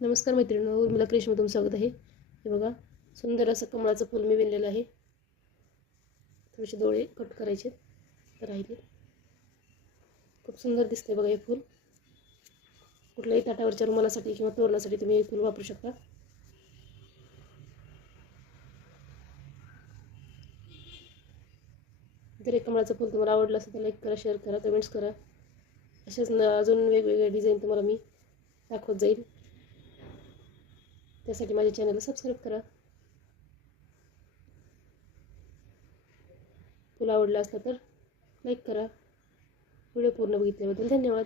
नमस्कार मैत्रिणींनो, उर्मिला क्रिएशनमध्ये तुमचं स्वागत आहे. हे बघा, सुंदर असं कमळाचं फूल मी विणलेलं आहे. थोडेसे डोळे कट करायचे राहिले. खूप सुंदर दिसते बघा हे फूल. कुठल्याही ताटावरच्या रुमालासाठी किंवा तोरणासाठी तुम्ही हे फूल वापरू शकता. जर हे कमळाचं फूल तुम्हाला आवडलं असेल तर लाईक करा, शेअर करा, कमेंट्स करा. अशाच अजून वेगवेगळे डिझाईन तुम्हाला मी दाखवत जाईल. त्यासाठी माझ्या चॅनलला सबस्क्राईब करा. फूल आवडलं असलं तर लाईक करा. व्हिडिओ पूर्ण बघितल्याबद्दल धन्यवाद.